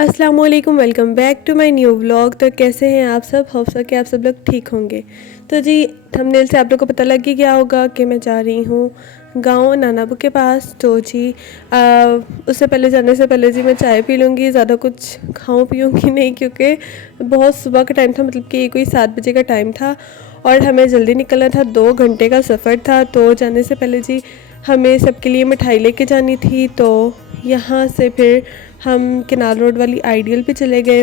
अस्सलाम वालेकुम, welcome back to my new vlog. तो कैसे हैं आप सब? होप सो कि आप सब लोग ठीक होंगे। तो जी, थंबनेल से आप लोग को पता लग ही गया होगा कि मैं जा रही हूँ गाँव नानाबू के पास। तो जी उससे पहले जाने से पहले जी मैं चाय पी लूँगी, ज़्यादा कुछ खाऊँ पीऊँगी नहीं, क्योंकि बहुत सुबह का टाइम था, मतलब कि कोई 7 बजे का टाइम था और हमें जल्दी निकलना था। 2 घंटे का सफ़र था। तो जाने से पहले जी हमें सबके लिए मिठाई लेके जानी थी। तो यहाँ से फिर हम केनाल रोड वाली आइडियल पे चले गए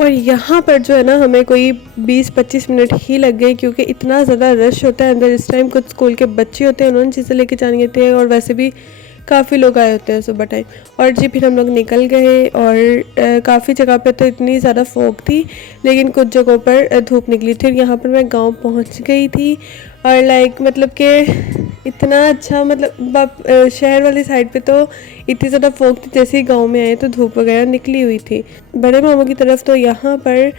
और यहाँ पर जो है ना हमें कोई 20-25 मिनट ही लग गए, क्योंकि इतना ज़्यादा रश होता है अंदर। इस टाइम कुछ स्कूल के बच्चे होते हैं, उन्होंने चीज़ें लेके जानी होती है और वैसे भी काफ़ी लोग आए होते हैं सुबह टाइम। और जी फिर हम लोग निकल गए और काफ़ी जगह पे तो इतनी ज़्यादा फॉग थी, लेकिन कुछ जगहों पर धूप निकली थी। और यहाँ पर मैं गांव पहुंच गई थी और मतलब कि इतना अच्छा, मतलब शहर वाली साइड पे तो इतनी ज़्यादा फॉग थी, जैसे ही गांव में आए तो धूप वगैरह निकली हुई थी। बड़े मामू की तरफ तो यहाँ पर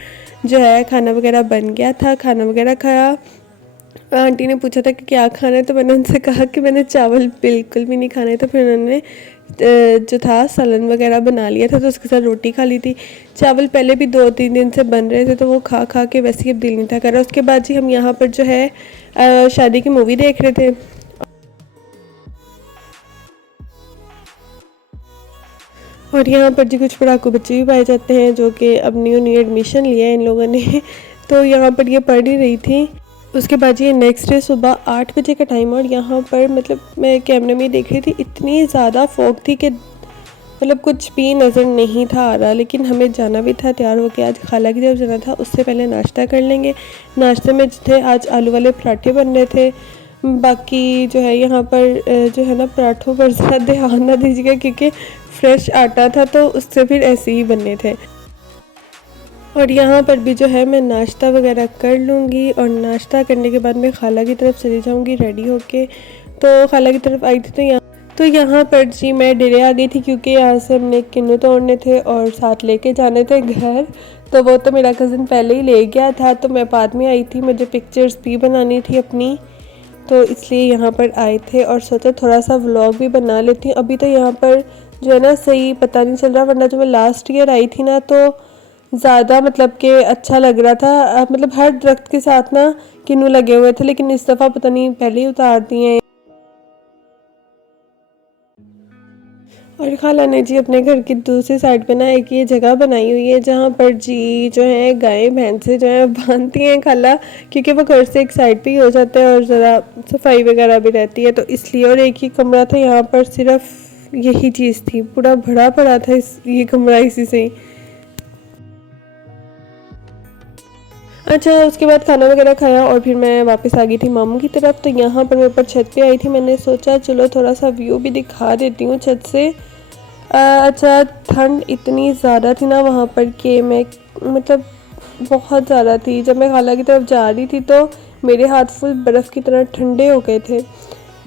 जो है खाना वगैरह बन गया था, खाना वगैरह खाया। आंटी ने पूछा था कि क्या खाना है, तो मैंने उनसे कहा कि मैंने चावल बिल्कुल भी नहीं खाने। तो फिर उन्होंने जो था सालन वगैरह बना लिया था, तो उसके साथ रोटी खा ली थी। चावल पहले भी 2-3 दिन से बन रहे थे, तो वो खा खा के वैसे ही अब दिल नहीं था कर रहा। उसके बाद जी हम यहाँ पर जो है शादी की मूवी देख रहे थे। और यहाँ पर जी कुछ पढ़ाकू बच्चे भी पाए जाते हैं जो कि अब न्यू एडमिशन लिया है इन लोगों ने। तो यहाँ पर ये पढ़ ही रही थी। उसके बाद ये नेक्स्ट डे सुबह 8 बजे का टाइम, और यहाँ पर मतलब मैं कैमरे में देख रही थी, इतनी ज़्यादा फॉग थी कि मतलब कुछ भी नज़र नहीं था आ रहा। लेकिन हमें जाना भी था, तैयार होकर आज खाला की तरफ जाना था। उससे पहले नाश्ता कर लेंगे। नाश्ते में थे आज आलू वाले पराठे बन रहे थे। बाकी जो है यहाँ पर जो है ना, पराठों पर ज़्यादा ध्यान ना दीजिएगा, क्योंकि फ्रेश आटा था तो उससे फिर ऐसे ही बनने थे। और यहाँ पर भी जो है मैं नाश्ता वगैरह कर लूँगी और नाश्ता करने के बाद मैं खाला की तरफ चली जाऊँगी रेडी होके। तो खाला की तरफ आई थी तो यहाँ पर जी मैं डिले आ गई थी, क्योंकि यहाँ से हमने किन्नू तोड़ने थे और साथ लेके जाने थे घर। तो वो तो मेरा कज़न पहले ही ले गया था, तो मैं बाद में आई थी, मुझे पिक्चर्स भी बनानी थी अपनी, तो इसलिए यहाँ पर आए थे और सोचा थोड़ा सा व्लॉग भी बना लेती हूँ। अभी तो यहाँ पर जो है ना सही पता नहीं चल रहा, वरना जो मैं लास्ट ईयर आई थी ना तो ज़्यादा मतलब कि अच्छा लग रहा था। मतलब हर दरख्त के साथ ना किन्नू लगे हुए थे, लेकिन इस दफ़ा पता नहीं पहले ही उतार दिए हैं। और खाला ने जी अपने घर की दूसरी साइड पे ना एक ये जगह बनाई हुई है, जहाँ पर जी जो है गाय भैंसे जो है बांधती हैं खाला, क्योंकि वो घर से एक साइड पे ही हो जाता है और ज़रा सफाई वगैरह भी रहती है, तो इसलिए। और एक ही कमरा था यहाँ पर, सिर्फ यही चीज़ थी, पूरा भरा पड़ा था ये कमरा इसी से ही। अच्छा, उसके बाद खाना वगैरह खाया और फिर मैं वापस आ गई थी मामू की तरफ। तो यहाँ पर मैं ऊपर छत पे आई थी, मैंने सोचा चलो थोड़ा सा व्यू भी दिखा देती हूँ छत से। अच्छा, ठंड इतनी ज़्यादा थी ना वहाँ पर कि मैं मतलब बहुत ज़्यादा थी। जब मैं खाला की तरफ जा रही थी तो मेरे हाथ फुल बर्फ़ की तरह ठंडे हो गए थे।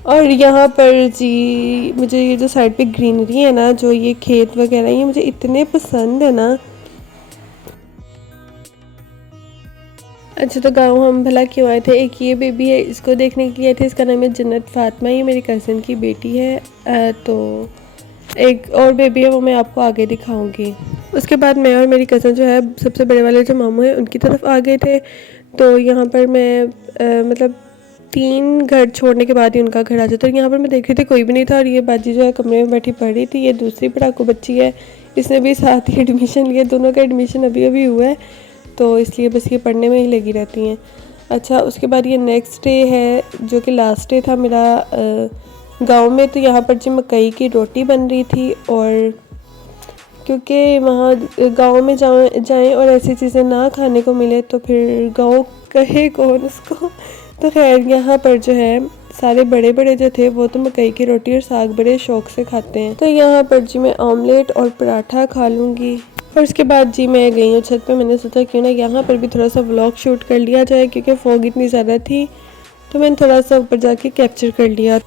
और यहाँ पर जी मुझे ये जो साइड पे ग्रीनरी है ना, जो ये खेत वगैरह, ये मुझे इतने पसंद है ना। अच्छा, तो गाँव हम भला क्यों आए थे? एक ये बेबी है, इसको देखने के लिए आए थे। इसका नाम है जन्नत फ़ातिमा, ये मेरी कज़न की बेटी है। तो एक और बेबी है, वो मैं आपको आगे दिखाऊंगी। उसके बाद मैं और मेरी कज़न जो है सबसे बड़े वाले जो मामू हैं उनकी तरफ आ गए थे। तो यहाँ पर मैं मतलब 3 घर छोड़ने के बाद ही उनका घर आ जाता है। यहाँ पर मैं देख रही थी कोई भी नहीं था, और ये बाजी जो है कमरे में बैठी पढ़ रही थी। ये दूसरी पढ़ाकू बच्ची है, इसने भी साथ ही एडमिशन लिया, दोनों का एडमिशन अभी अभी हुआ है, तो इसलिए बस ये पढ़ने में ही लगी रहती हैं। अच्छा, उसके बाद ये नेक्स्ट डे है जो कि लास्ट डे था मेरा गांव में। तो यहाँ पर जी मकई की रोटी बन रही थी, और क्योंकि वहाँ गांव में जाएं और ऐसी चीज़ें ना खाने को मिले तो फिर गांव कहे कौन उसको। तो खैर यहाँ पर जो है सारे बड़े बड़े जो थे वो तो मकई की रोटी और साग बड़े शौक से खाते हैं। तो यहाँ पर जी मैं ऑमलेट और पराठा खा लूँगी। और उसके बाद जी मैं गई हूँ छत पे। मैंने सोचा क्यों ना यहाँ पर भी थोड़ा सा व्लॉग शूट कर लिया जाए, क्योंकि फॉग इतनी ज़्यादा थी, तो मैंने थोड़ा सा ऊपर जाके कैप्चर कर लिया।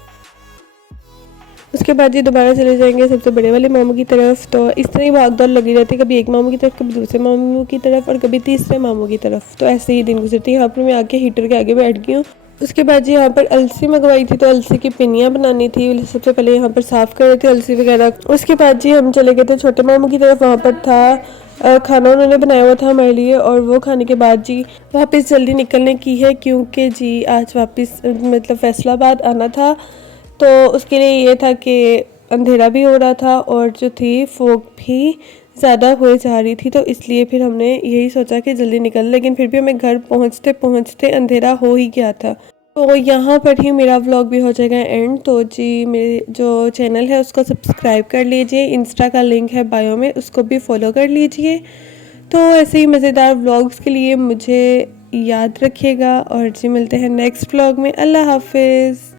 उसके बाद ये दोबारा चले जाएंगे सबसे बड़े वाले मामू की तरफ। तो इस तरह ही भागदौड़ लगी रहती है, कभी एक मामू की तरफ, कभी दूसरे मामू की तरफ, और कभी तीसरे मामू की तरफ। तो ऐसे ही दिन गुजरती है। यहाँ पर मैं आके हीटर के आगे बैठ गई हूँ उसके बाद जी यहाँ पर अलसी मंगवाई थी, तो अलसी की पिनियाँ बनानी थी। सबसे पहले यहाँ पर साफ़ कर रहे थे अलसी वगैरह। उसके बाद जी हम चले गए थे छोटे मामू की तरफ। वहाँ पर था खाना उन्होंने बनाया हुआ था हमारे लिए, और वो खाने के बाद जी वापस जल्दी निकलने की है, क्योंकि जी आज वापस मतलब फैसलाबाद आना था। तो उसके लिए ये था कि अंधेरा भी हो रहा था और जो थी फोग भी ज़्यादा हो जा रही थी, तो इसलिए फिर हमने यही सोचा कि जल्दी निकल, लेकिन फिर भी हमें घर पहुंचते पहुंचते अंधेरा हो ही गया था। तो यहाँ पर ही मेरा व्लॉग भी हो जाएगा एंड। तो जी मेरे जो चैनल है उसको सब्सक्राइब कर लीजिए, इंस्टा का लिंक है बायो में, उसको भी फॉलो कर लीजिए। तो ऐसे ही मज़ेदार व्लॉग्स के लिए मुझे याद रखिएगा, और जी मिलते हैं नेक्स्ट व्लॉग में। अल्लाह हाफिज़।